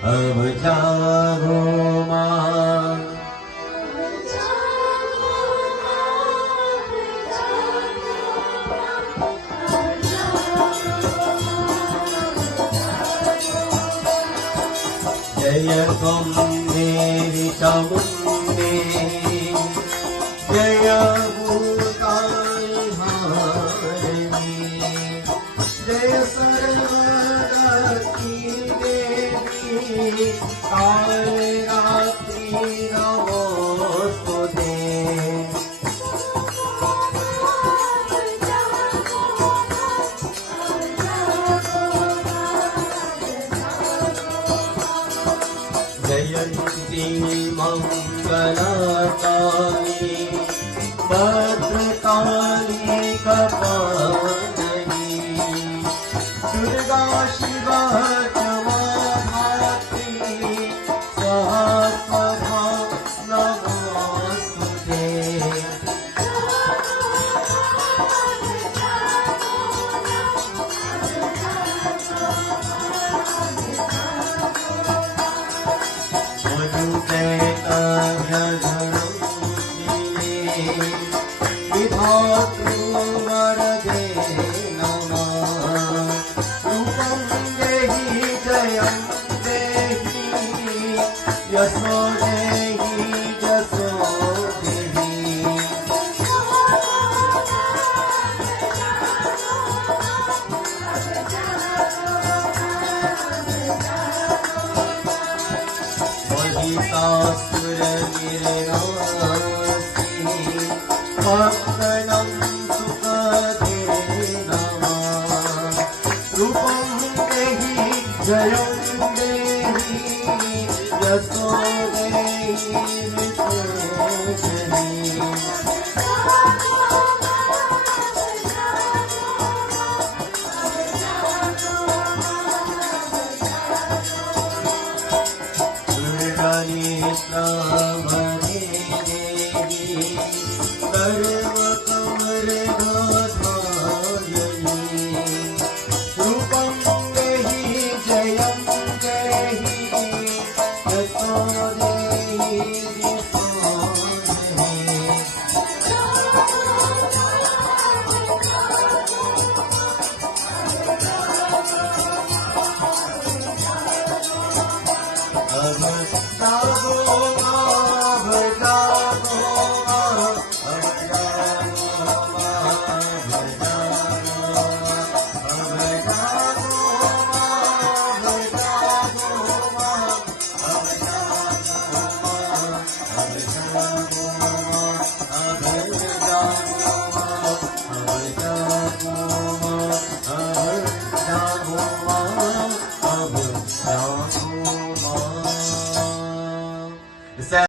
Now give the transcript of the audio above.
अब जागो माँ, जय त्वं देवी चामुण्डे, जय भूतारिहारिणी, जय सर्वरति देवी, कालरात्रि नमोस्तुते। जयन्ती मङ्गलकाली भद्रकाली कपालिनी, दुर्गा शिवा क्षमा धात्री, स्वाहा स्वधा नमोस्तुते। विधातृवरदे नमः, रूपं देहि जयं देहि, यशो देहि जशो देहि। महिषासुरनिर्नाशी, भक्तनं सुखदे नमः, रूपं देहि जयं देहि, यशो देहि विशो देहि। दुर्गानेत्राभरे देवी, सर्वकमलधारिणी, रूपं देहि जयं देहि, यशो देहि विशो देहि। अब जागो माँ, अब जागो माँ, अब जागो माँ, अब जागो माँ, अब जागो माँ, अब जागो माँ, अब जागो माँ, अब जागो माँ, अब जागो माँ, अब जागो